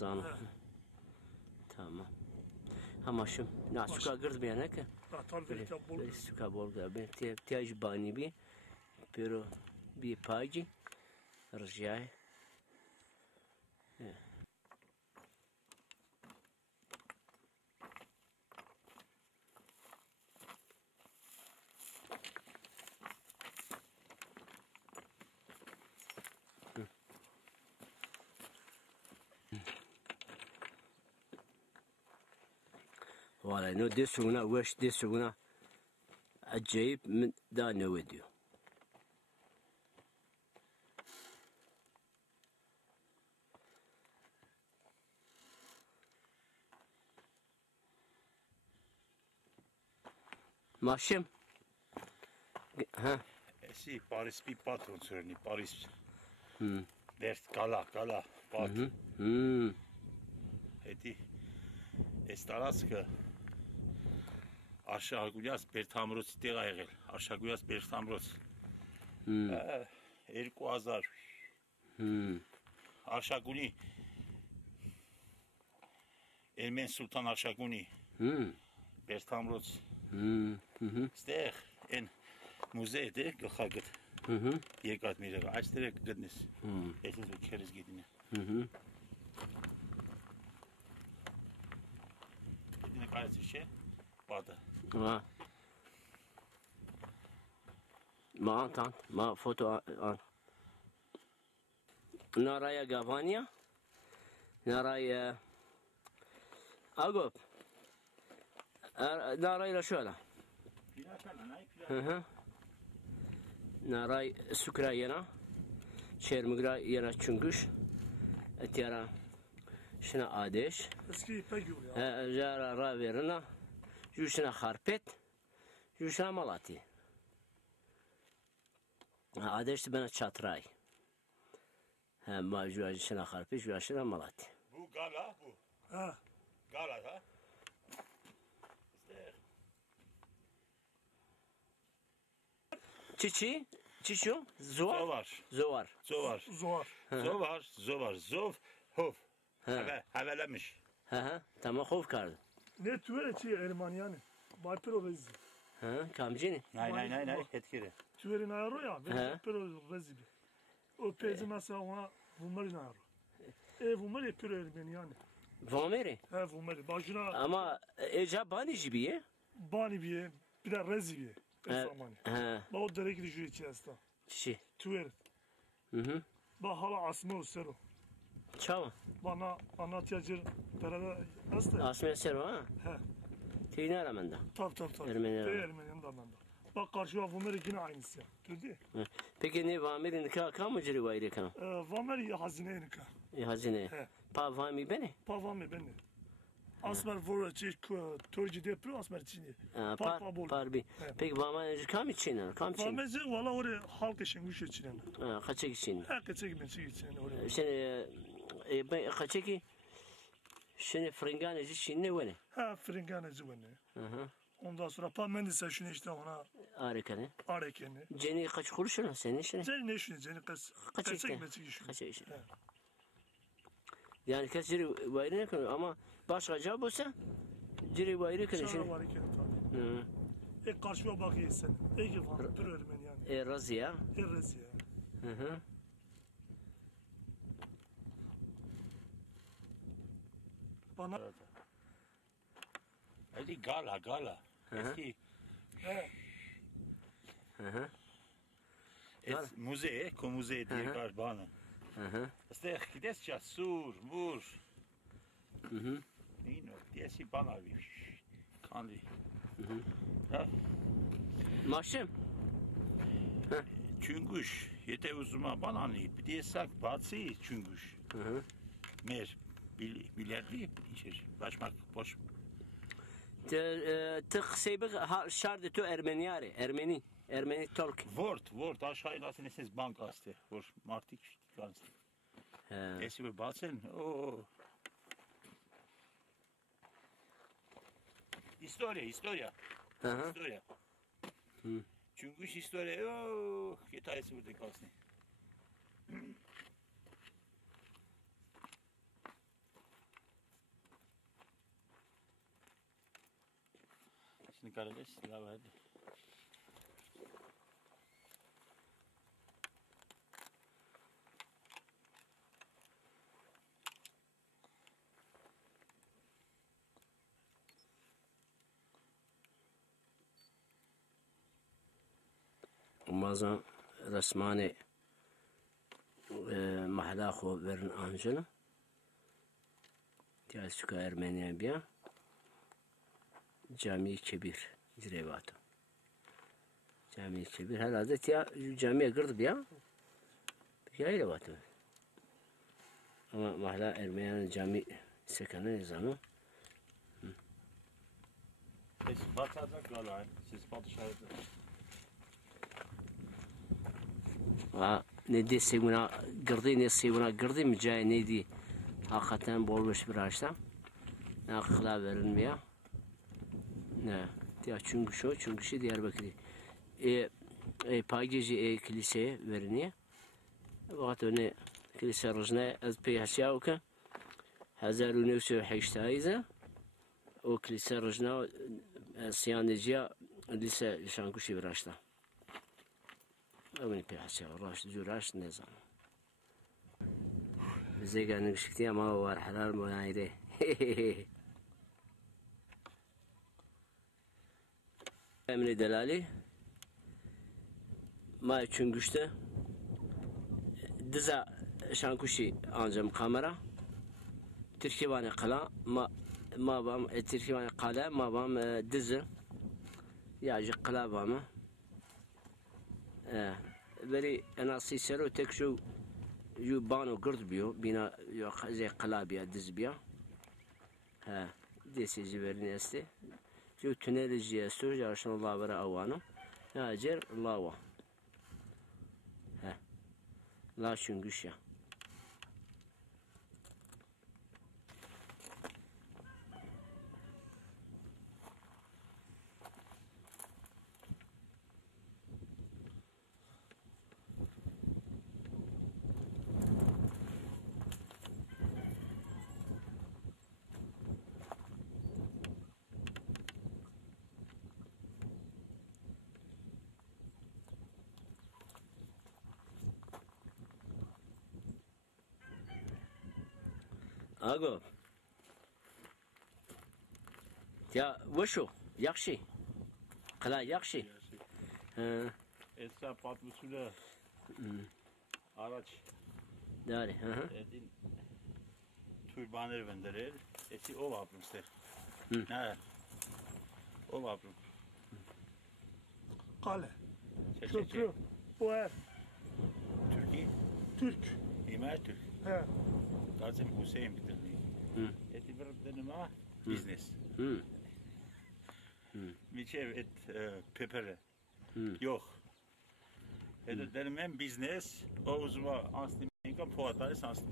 زانم tamam هماشم نه سوکا گرد بیانه که بری سوکا بول بین تیاج بانی بی پیرو بی پاجی رجای والله انه دسونا وش دسونا عجيب من دا نوديو ماشم ها Sì, Paris bir patron söyledi, Paris. Ders kala, patron. Eti, estaraska. Aşağı guyas Bertamros tega egel. Aşağı guyas Bertamros. Erku azar. Aşağı guni. Ermen Sultan aşağı guni. Bertamros. Steh en muzeyde gıxagıt. Yekat mire açtırık gıdnis. Esiz o keriz gidine. Gidine kayısı şey. Bada. ما أنت ما فوتو آن نرايا غافانيا نرايا أقوب نرايا شو هذا نراي سكرا ينا شير مقرا ينا تشنقش اتيارا شنا آدش جارا رابيرنا جوشنا خاربت جوشنا مالاتي آدش بنا çatray ما جوشنا خاربت جوشنا مالاتي Bu gala bu. Ha. Gala ha. İşte. Çiçi Çiço Zovar. Zovar Zov. Hov. Havelemiş. tamam خوب کرد Ne tüvere çi Ermaniyane. Baypero rezi. کامجینی Nay etkili. Tüverin ayarı ya. Baypero rezi. O pezi mesela ona vumari ayarı. Vumari piro Ermaniyane. وامری Vumari. Başına ama ecab bani jibiye bani biye. Bir de rezi biye. Zamanı. Ba o derek düşüyor içerisinde. çi Tüver. Ba hala asma o sero. çava Bana anlatıyacır beraber hasta. asme serva ha He. teyine aramında Tabii. Ermeniyan da anlamda. Bak karşıya Vumari yine aynısı ya. Gördü. peki ne vamirin kam ciri vayre kam Vumari hazine nika. hazine pa vami beni Pavami beni. Asmer vura çiş Türkçe depro asmer çini. parbi peki vamani kam için kam için Vamezi valla oraya halk için güç için. kaçak için Herkese gibi için oraya. sen kaçaki şimdi fringan için ne vene Ha fringane zıvane. Ondan sonra pamendise şunu işte ona harika arekeni. Ceni kaç kuruş ona senin işine? Sen ne işin? Senin kaçak işin. Yani kaç ciri vayrı ne kadar ama başka cevap olsa ciri vayrı kadar şimdi. Sana vayrı kadar tabii. Karşıya bakıyor sen. Ege falan dur Ermeni yani. Razi ya. Razi ya. Bana Hadi gala. Eski. Muzey, muzey diye var bana. İşte gides ya sur, mur. Nino, diyesi bana bir kandi. Maşım. Çüngüş, yete uzuma bana ne? Bir diye sak batsı çüngüş. Mer, bilerli içer. Başmak boş. Tıksebik şardı tu Ermeniyari, Ermeni Türk. Vort aşağı nasıl nesiniz bankastı. Vort martik kanstı. Desi bir batsen o. Historia. Çünkü historia o Kitay'sı burada kalsın. Hepsini kardeş la verdi. Ramazan resmani محلا خو برن آنجنا تیاز سوکا ارمنیا بیا جامی کبیر زریباتو جامی کبیر هلا تیا جامی قرد بیا بيجي لواتو أما محلا ارمنيا جامی سکنه نزانو Siz batacak galay. Siz padişahı. ندی سیمونا گردی نه سیمونا گردی مجای ندی حقیقتا بولش براشتا نه خلا برن بیا نه تیا çünkü şey Diyarbakır payıcı kiliseye verniye وقت öne kilise rızna az peyhasya oka 1908 o kilise rızna siyanıcıya lise şankuşi براشتا أوني بيحسي راش جوراش نظام زي قال نمشي ما هو الحلال منايده من دلالي ما çünküşte دزا شانكوشي أنجم كاميرا تركيباني قلا ما بام تركيباني قلا ما بام دز ياجي قلا بام بري أنا سيسرو تكشو جو بانو قرد بيو بينا زي قلابيا دز بيا ها دي سيجي برني استي جو تنال جيستو جاشن الله برا اوانو هاجر الله وا ها لا شنقشيا أقول يا وشو يخشي قلا يخشي Esra patlusuyla araç داري edin türbanı venderir. Eti o yapım işte. Ne? O yapım. Kale. Köprü. Bu ev. Türkiye. Türk. İmer Türk. He. Gazi Hüseyin bitirdi. Eti bir deneme business. Miçev et pepere. Yok. Eti denemem business. O uzman aslında poatayı sanslı.